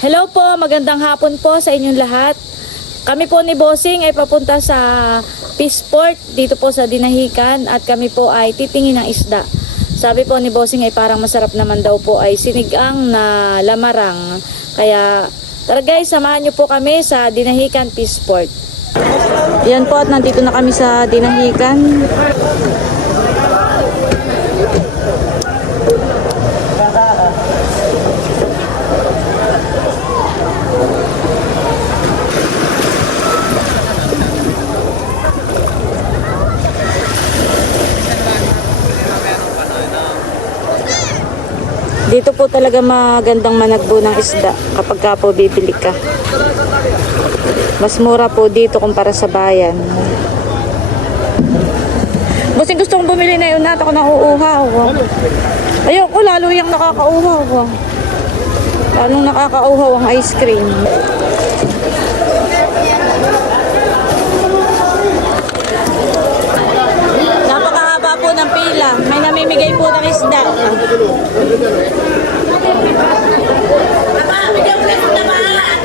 Hello po, magandang hapon po sa inyong lahat. Kami po ni Bossing ay papunta sa Peaceport dito po sa Dinahican at kami po ay titingin ng isda. Sabi po ni Bossing ay parang masarap naman daw po ay sinigang na lamarang. Kaya tara guys, samahan niyo po kami sa Dinahican Peaceport. Yan po at nandito na kami sa Dinahican. Dito po talaga magandang managbo ng isda kapag ka po bibili ka. Mas mura po dito kumpara sa bayan. Busing gusto kong bumili na yun natin ako nauuhaw. Ayoko, lalo yung nakakauhaw. Lalong nakakauhaw ang ice cream. Napakahaba po ng pila. May namimigay po ng isda. Mamaya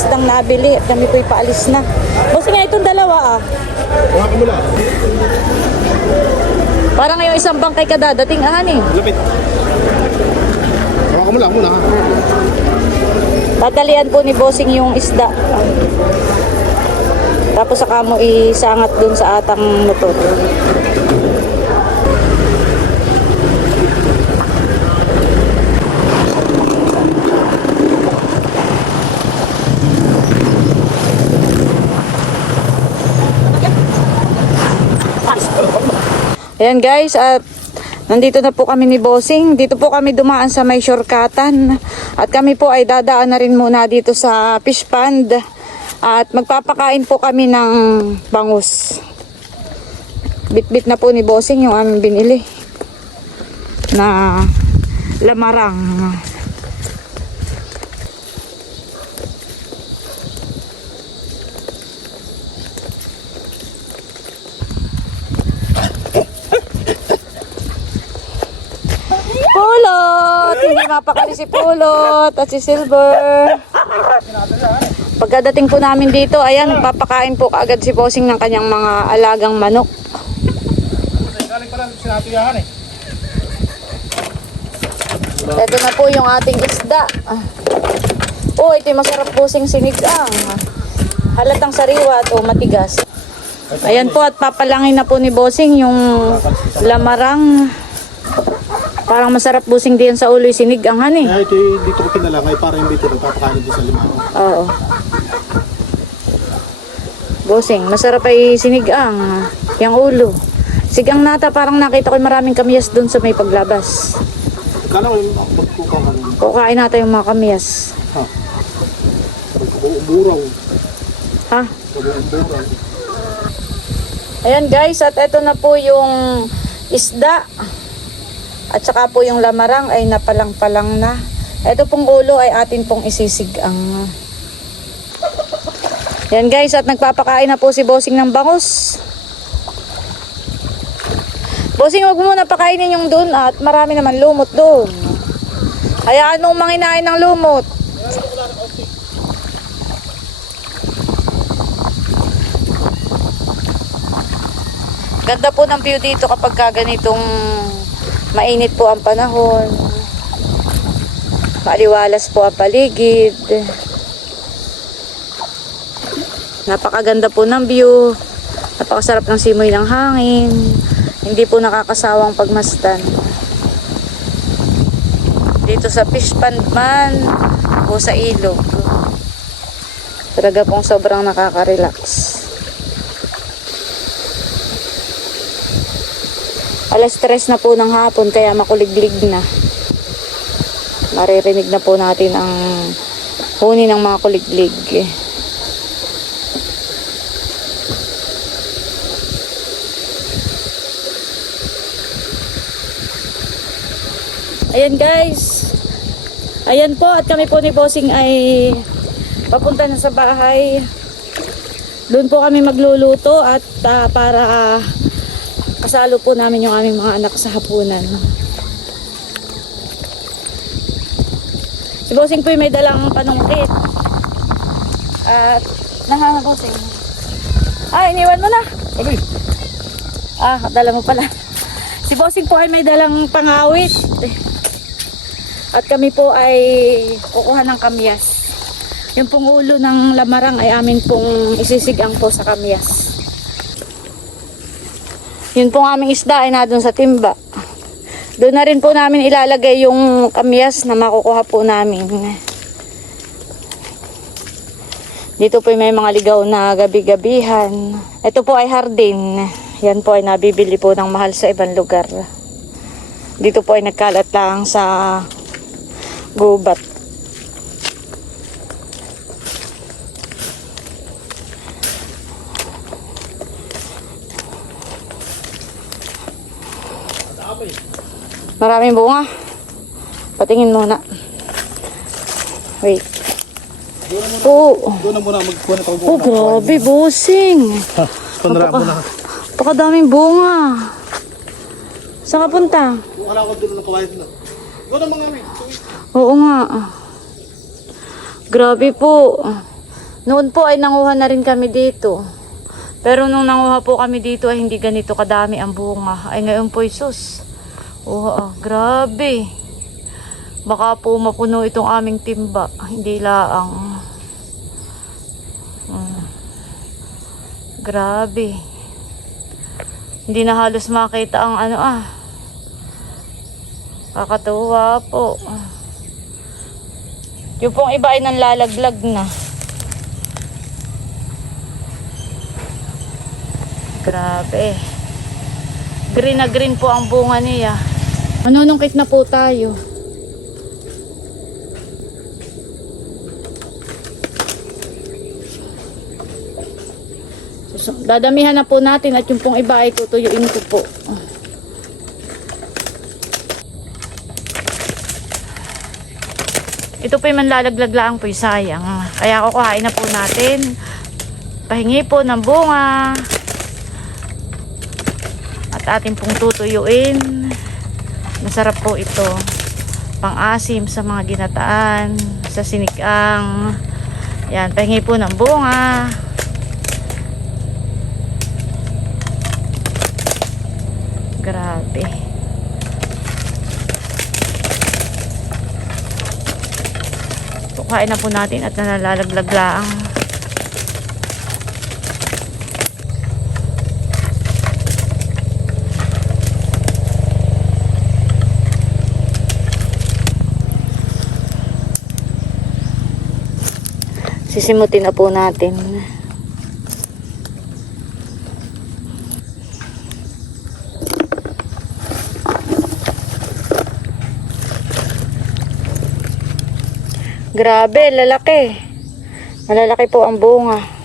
istang nabili at kami po'y paalis na. Bossing nga itong dalawa ah. Kuha ka muna. Parang yung isang bangkay kadadating ah eh. Lapit. Kuha ka muna muna. Tatalian po ni Bossing yung isda. Tapos saka mo isangat dun sa atang motor. Ayan guys, at nandito na po kami ni Bossing. Dito po kami dumaan sa may shortcutan. At kami po ay dadaan na rin muna dito sa fish pond. At magpapakain po kami ng bangus. Bit-bit na po ni Bossing yung aming binili. Na lamarang. hindi mapakali si Pulot at si Silver. Pagkadating po namin dito, ayan, nagpapakain po kaagad si Bossing ng kanyang mga alagang manok. Galing. Ito na po yung ating isda. Ah. Oh, ito yung masarap pusing sinigang. Halatang sariwa oh, matigas. Ayan po at papalangin na po ni Bossing yung lamarang. Parang masarap busing din sa ulo yung sinigang han eh. Kaya ito yung dito ko pinalangay para yung dito nagpapakain din sa limang. Oo. Bossing, masarap ay sinigang. Yung ulo. Sigang nata, parang nakita ko yung maraming kamyas doon sa may paglabas. Kala ko yung magkukaw ka nun. Kukain natin yung mga kamyas. Ha? Buraw. Ha? Buraw. Ayan guys, at eto na po yung isda. At saka po yung lamarang ay napalang-palang na. Ito pong ulo ay atin pong isisigang. Yan guys, at nagpapakain na po si Bossing ng bangus. Bossing, wag mo muna pakainin yung doon at marami naman lumot doon. Hayaan mong manginain ng lumot. Ganda po ng view dito kapag ka ganitong mainit po ang panahon. Maliwalas po ang paligid. Napakaganda po ng view. Napakasarap ng simoy ng hangin. Hindi po nakakasawang pagmastan. Dito sa fish pond man o sa ilog. Talaga pong sobrang nakaka-relax. Alas tres na po ng hapon kaya makuliglig na. Maririnig na po natin ang huni ng mga kuliglig. Ayan guys. Ayan po at kami po ni Bossing ay papunta na sa bahay. Doon po kami magluluto at ah, para ah, kasalo po namin yung aming mga anak sa hapunan. Si Bossing po may dalang panungkit. At nahanga Bossing. Ah, iniwan mo na. Ano? Ah, dala mo pala. Si Bossing po ay may dalang pangawit. At kami po ay kukuha ng kamyas. Yung pong ulo ng lamarang ay amin pong isisigang po sa kamyas. Yun pong aming isda ay nadun sa timba. Doon na rin po namin ilalagay yung kamyas na makukuha po namin. Dito po may mga ligaw na gabi-gabihan. Ito po ay hardin. Yan po ay nabibili po ng mahal sa ibang lugar. Dito po ay nagkalat lang sa gubat. Maraming bunga. Patingin muna. Wait. Oo. Doon na muna magkuha na Oh, grabe, busing. Ha? Pandaraan mo na. Pakadaming bunga. Saan ka punta? Wala ko doon ng kawain na. Doon na mga may. Oo nga. Grabe po. Noon po ay nanguha na rin kami dito. Pero nung nanguha po kami dito ay hindi ganito kadami ang bunga. Ay ngayon po sus. Oo, ah, grabe. Baka po mapuno itong aming timba. Hindi laang. Mm. Grabe. Hindi na halos makita ang ano ah. Kakatuwa po. Yung pong iba ay nanlalaglag na. Grabe. Green na green po ang bunga niya. Manunungkit na po tayo. So, dadamihan na po natin at yung pong iba ay tutuyuin ko po. Ito po yung manlalaglag lang po yung sayang. Kaya kukuhain na po natin. Pahingi po ng bunga. At ating pong tutuyuin. Masarap po ito. pang-asim sa mga ginataan, sa sinigang. Yan, pahingi po ng bunga. Grabe. Pukain na po natin at nalalaglag lang. Sisimutin na po natin. Grabe, lalaki. Malalaki po ang bunga.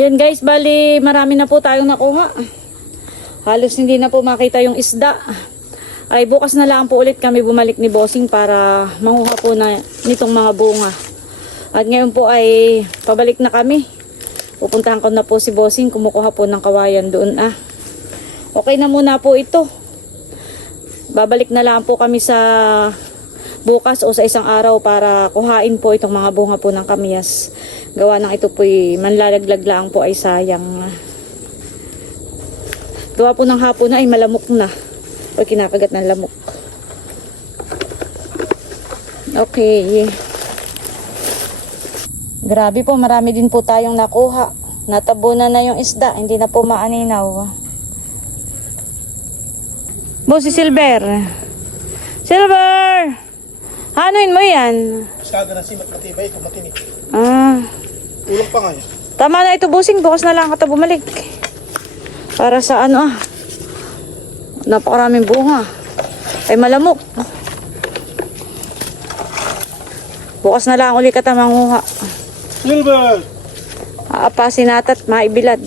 Yan guys, bali marami na po tayong nakuha. Halos hindi na po makita yung isda. Ay bukas na lang po ulit kami bumalik ni Bossing para manguha po na nitong mga bunga. At ngayon po ay pabalik na kami. Pupuntahan ko na po si Bossing, kumukuha po ng kawayan doon ah. Okay na muna po ito. Babalik na lang po kami sa bukas o sa isang araw para kuhain po itong mga bunga po ng kamyas. Gawa ng ito po manlalaglag lang po ay sayang. Gawa po ng hapon na ay malamok na. O kinakagat ng lamok. Okay. Grabe po, marami din po tayong nakuha. Natabunan na yung isda, hindi na po maaninaw. Bo, si Silver. Silver! Hanuin mo yan. Masyado na simat matibay, ito matinik. Ah. Tulong pa nga yun. Tama na ito, busing. Bukas na lang kita bumalik. Para sa ano ah. Napakaraming bunga. Ay malamok. Bukas na lang uli kita manguha. Silver! Aapasin natin at maibilad.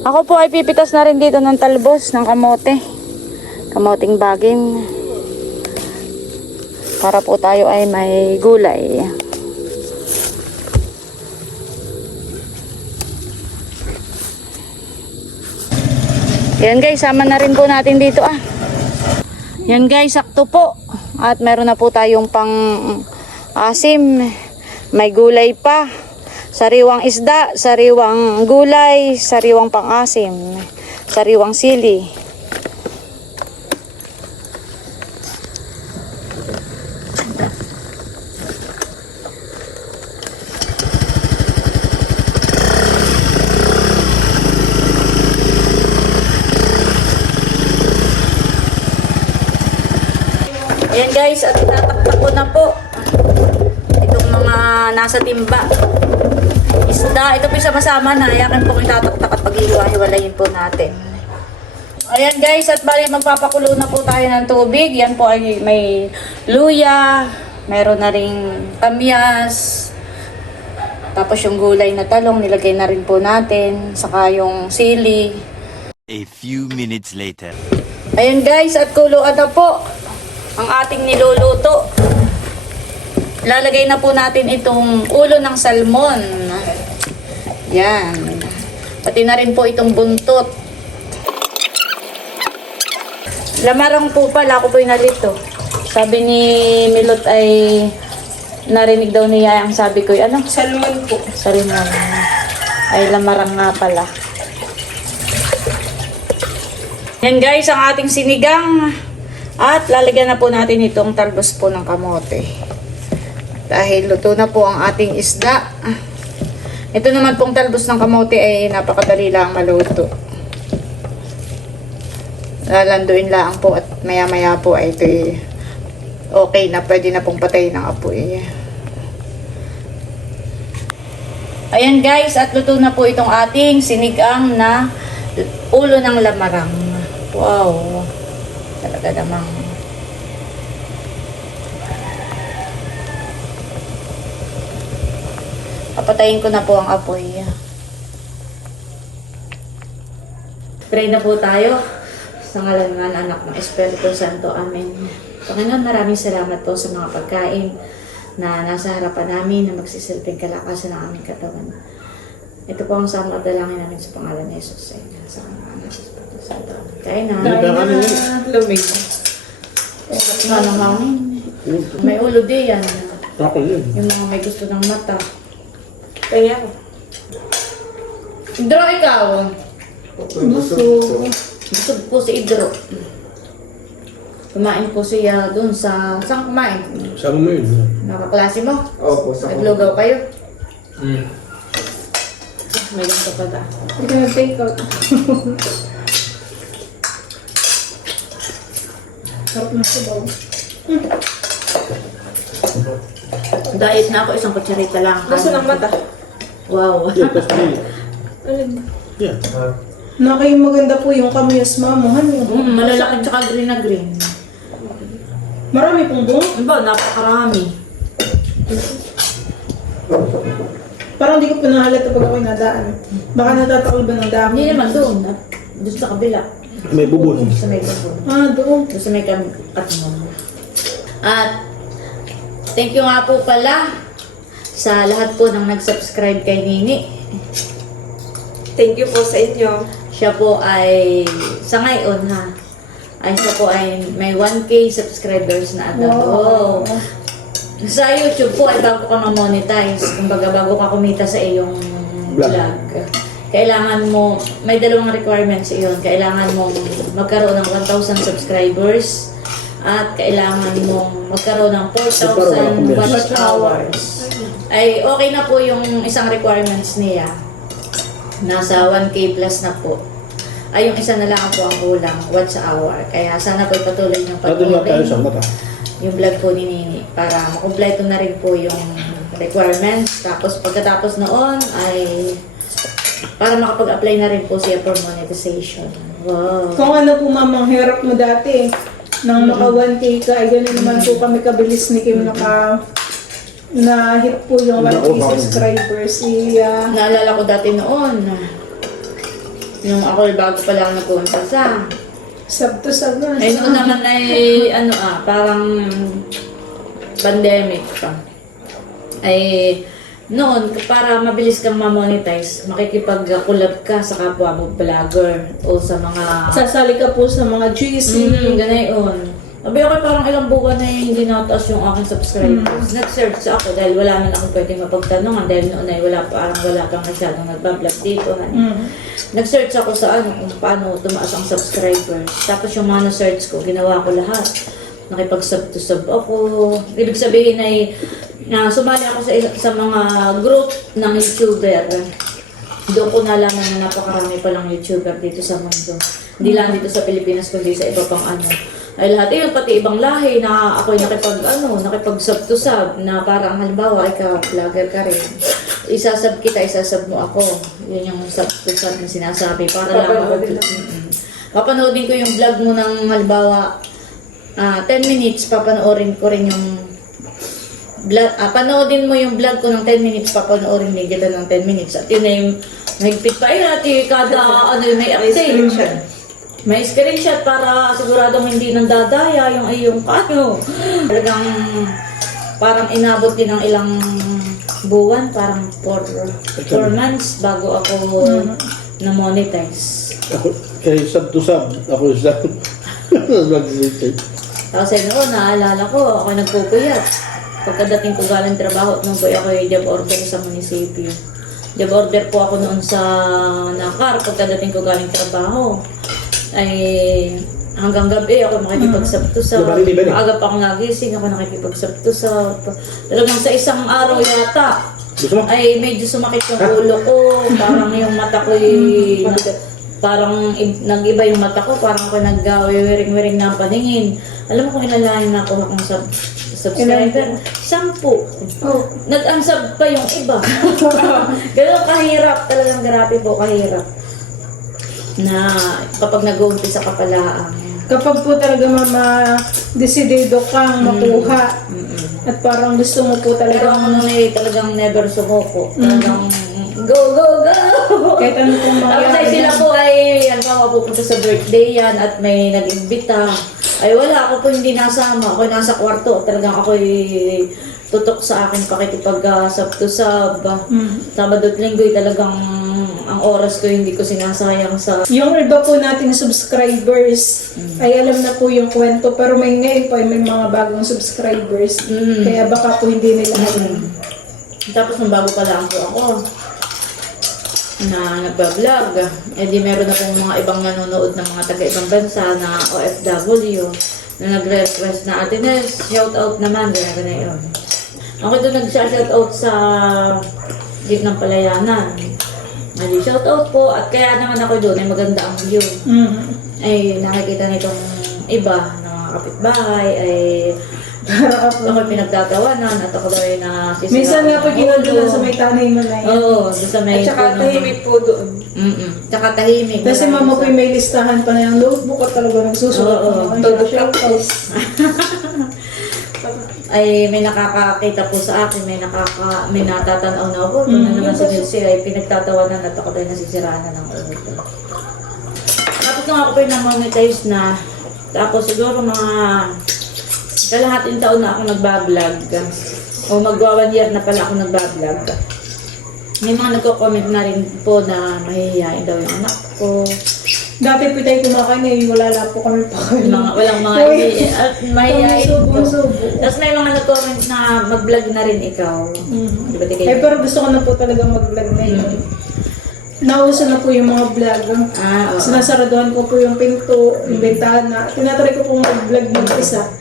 Ako po ay pipitas na rin dito ng talbos ng kamote. Kamoting bagin. Para po tayo ay may gulay. Yan guys, sama na rin po natin dito ah. Yan guys, sakto po. At meron na po tayong pang asim. May gulay pa. Sariwang isda, sariwang gulay, sariwang pang-asim, sariwang sili. Ayan guys, at itataktak ko na po itong mga nasa timba. Isda, ito po sama-sama na. Ayan po itataktak at pag-iwa-hiwalayin po natin. Ayan guys, at bali magpapakulo na po tayo ng tubig. Yan po ay may luya, meron na ring kamyas, tapos yung gulay na talong nilagay na rin po natin, saka yung sili. A few minutes later. Ayan guys, at kuluan na po ang ating niluluto. Lalagay na po natin itong ulo ng salmon. Yan. Pati na rin po itong buntot. Lamarang po pala, ako po yung nalito. Sabi ni Milot ay narinig daw niya ang sabi ko, ano? Salmon po. Salmon. Ay lamarang nga pala. Yan guys, ang ating sinigang. At lalagyan na po natin itong talbos po ng kamote. Dahil luto na po ang ating isda. Ito naman pong talbos ng kamote ay napakadali lang maluto. Lalanduin lang po at maya maya po ay ito okay na. Pwede na pong patayin ng apoy. Ayan guys, at luto na po itong ating sinigang na ulo ng lamarang. Wow. Talaga namang. Papatayin ko na po ang apoy. Pray na po tayo sa ngalan ng anak ng Espiritu Santo. Amen. Panginoon, maraming salamat po sa mga pagkain na nasa harapan namin na magsisilbing kalakasan ng aming katawan. Ito po ang sama at dalangin namin sa pangalan ni Jesus. Amen. Sa ngalan ng Espiritu Santo. Kaya na. Lumig. Ano hangin? May ulo di yan. Ako yun. Yung mga may gusto ng mata. Kaya ako. Idro, ikaw. Busog. Busog po si Idro. Kumain po siya dun sa... Saan kumain? Sama mo yun. Nakaklase mo? Opo, sa Naglugaw kayo? Mm. May ganito pa ba? Hindi ka nag-take out. Sarap na sabaw. Diet na ako, isang kutsarita lang. Gusto ng mata? Wow. Yeah. Alin? Yeah. Maganda po yung kamuyas mamuhan mo. Mm, malalaki tsaka green na green. Marami pong bunga. Ano ba? Napakarami. Parang di ko po nahalata pag ako'y nadaan. Baka natatakal ba ng dami? Hindi naman doon. Doon sa kabila. May bubon. Doon sa may kabila. Ah, doon. Doon sa may kam- katmon. At thank you nga po pala sa lahat po ng nag-subscribe kay Nini. Thank you po sa inyo. Siya po ay, sa ngayon ha, ay siya po ay may 1K subscribers na agad. Wow. Sa YouTube po ay bago ka ma-monetize. Kumbaga bago ka kumita sa iyong Vlog. vlog. Kailangan mo, may dalawang requirements iyon. Kailangan mo magkaroon ng 1,000 subscribers at kailangan mong magkaroon ng 4,000 watch hours. Ay okay na po yung isang requirements niya. Nasa 1K plus na po. Ay, yung isa na lang po ang kulang, watch hour. Kaya sana po ipatuloy sa panoorin mata? yung vlog po ni Nini para makumpleto na rin po yung requirements. Tapos pagkatapos noon ay para makapag-apply na rin po siya for monetization. Wow. Kung ano po mamang hirap mo dati, nang maka 1K ka, ay gano'n naman po kami kabilis ni Kim naka na hit po yung 1K Naku, bakit? subscribers. Iya. Naalala ko dati noon, yung ako bago pa lang nagpunta sa Sab to sab na. Eh, noon naman ay, ano ah, parang pandemic pa. Ay, noon, para mabilis kang ma-monetize, makikipag-collab ka sa kapwa mo vlogger o sa mga... Sasali ka po sa mga GC. Mm, ganayon. Abi ako parang ilang buwan na hindi nataas yung aking subscribers. Nag-search ako dahil wala na akong pwedeng mapagtanungan dahil noon ay wala, parang wala kang masyadong nagbablog dito. Mm. Nag-search ako sa ano, kung paano tumaas ang subscribers. Tapos yung mga na-search ko, ginawa ko lahat. Nakipag-sub to sub ako. Ibig sabihin ay na sumali ako sa, sa mga group ng YouTuber. Doon ko nalaman na napakarami palang YouTuber dito sa mundo. Hindi lang dito sa Pilipinas, kundi sa iba pang ano. Ay lahat yun, pati ibang lahi na ako'y nakipag, ano, nakipag sub to sub na parang halimbawa, ikaw, vlogger ka rin. Isasub kita, isasub mo ako. Yun yung sub to sub na sinasabi. Para lang ako. Papanoodin ko yung vlog mo ng halimbawa, ah 10 minutes, papanoorin ko rin yung vlog, ah, panoodin mo yung vlog ko ng 10 minutes, papanoorin din kita ng 10 minutes. At yun ay mahigpit pa yun at yung kada ano may May update. screenshot. May screenshot para siguradong hindi nang dadaya yung iyong ano. Talagang parang inabot din ng ilang buwan, parang 4 months bago ako na-monetize. Ako, kay sub to sub. Ako sub. Nag-relate. Tapos ay noon, naalala ko, ako nagpupuyat. Pagkadating ko galing trabaho, nung po ako ay job order sa munisipyo. Job order po ako noon sa Nakar, pagkadating ko galing trabaho. Ay hanggang gabi ako nakikipagsabto sa aga pa ako nagising ako nakikipagsabto sa talagang sa isang araw yata ay medyo sumakit yung ulo ko parang yung mata ko parang nag-iba yung mata ko parang ako nag-wiring-wiring na ang paningin. Alam mo kung ilan lang yung nakuha kong sub subscriber? Sampu. Oh. nag-unsub pa yung iba. Ganun kahirap. Talagang grabe po kahirap. Na kapag nag-uumpisa ka pala ang Kapag po talaga mama desidido kang makuha at parang gusto mo po Pero talaga ako noon ay talagang never sumuko. Talagang go, go, go! Kahit ano pong ay mangyari. sila po ay, yan pa, pupunta sa birthday yan at may nag-imbita. Ay wala, ako po hindi nasama. Ako nasa kwarto. Talagang ako tutok sa akin pakikipag-sab to sab. Mm. Sabado at linggo ay talagang ang oras ko hindi ko sinasayang sa Yung iba po nating subscribers ay alam na po yung kwento pero may ngayon po ay may mga bagong subscribers. Mm. Kaya baka po hindi nila alam. Tapos nung bago pa lang po ako na nagbablog, eh di meron na pong mga ibang nanonood ng mga taga-ibang bansa na OFW na nag-request na Ate Nels, shout out naman, gano'n gano'n yun. Ako doon nag-shout out sa Jeep ng Palayanan. Ay, shout out po at kaya naman ako doon ay maganda ang view. Mm. Ay nakikita nitong iba kapitbahay ay Para ako. ako pinagtatawanan at ako daw ay nasisira. Minsan nga po ginudulan sa may tanay mo na yan. Oo, doon sa may... At saka puno. tahimik po doon. Mm-mm. Tsaka tahimik. Kasi Wala mama yung may listahan pa na yung notebook at talaga nagsusulat Oo, todo siya. practice. ay may nakakakita po sa akin, may nakaka may natatanaw na ako. Na Mm, naman yun si kasi- Nilsi ay pinagtatawanan at ako tayo nasisiraan na ng ulo. Tapos nung ako po yung na-monetize na, tapos siguro mga kalahating taon na ako nagbablog. O magwa one year na pala ako nagbablog. May mga nagko-comment na rin po na mahihiyain daw yung anak ko. Dati po tayo kumakain eh, wala lang po kami pa. Mga, walang mga at mahihiyain po. Tapos may mga nag-comment na mag-vlog na rin ikaw. Mm. Di ba di Eh, pero gusto ko na po talaga mag-vlog na yun. Nauso na po yung mga vlog. Ah, oo. Sinasaraduhan ko po yung pinto, yung bintana. Tinatry ko po mag-vlog mag-isa.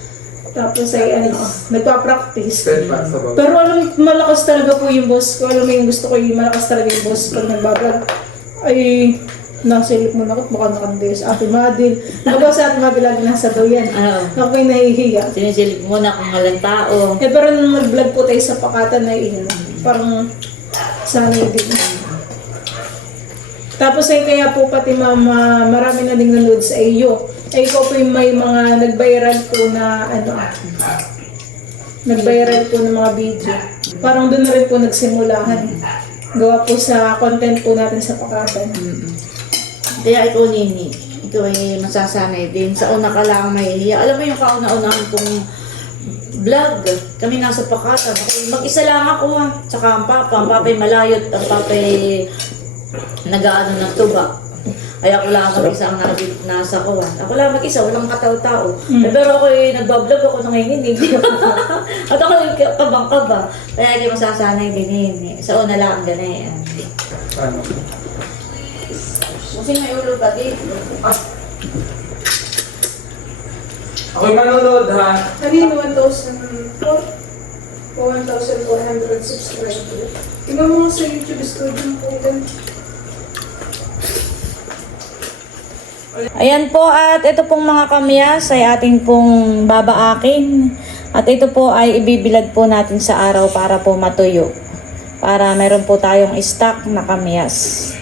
Tapos ay ano, nagpa-practice. Pero alam, malakas talaga po yung boss ko. Alam mo yung gusto ko yung malakas talaga yung boss pag nagbablog. Ay, nasilip mo na ako, baka nakandi sa Ate Madil. Baga sa Ate Madil lagi nasa daw yan. Oo. Ako yung nahihiya. Sinisilip mo na kung walang tao. Eh, pero nung nag-vlog po tayo sa Pakatan na yun, parang sanay din. Tapos ay kaya po pati mama, marami na ding nanood sa iyo. Ay ikaw po yung may mga nag-viral po na ano, nag-viral po ng mga video. Parang doon na rin po nagsimulahan. Gawa po sa content po natin sa Pakatan. Kaya ikaw, Nini, ikaw ay masasanay din. Sa una ka lang mahihiya. Alam mo yung kauna-unahan kong vlog. Kami nasa Pakatan. Mag-isa lang ako ha. Tsaka ang papa. Ang papa ay malayot. Ang papa ay nag-aano ng tuba. Ay ako lang mag-isa ang nasa, nasa kuwan. Ako lang mag-isa, walang kataw-tao. Eh, pero ako ay nagbablog ako nanginginig. At ako yung kabang-kaba. Kaya hindi masasanay din yun. eh. Sa una lang, ganyan. Ano? Kasi may ulo pa dito. Ako'y manonood ha. Kanino 1,004 o 1,400 subscribers. Tingnan mo sa YouTube studio po. Ayan po at ito pong mga kamyas ay ating pong babaakin. At ito po ay ibibilad po natin sa araw para po matuyo. Para meron po tayong stock na kamyas.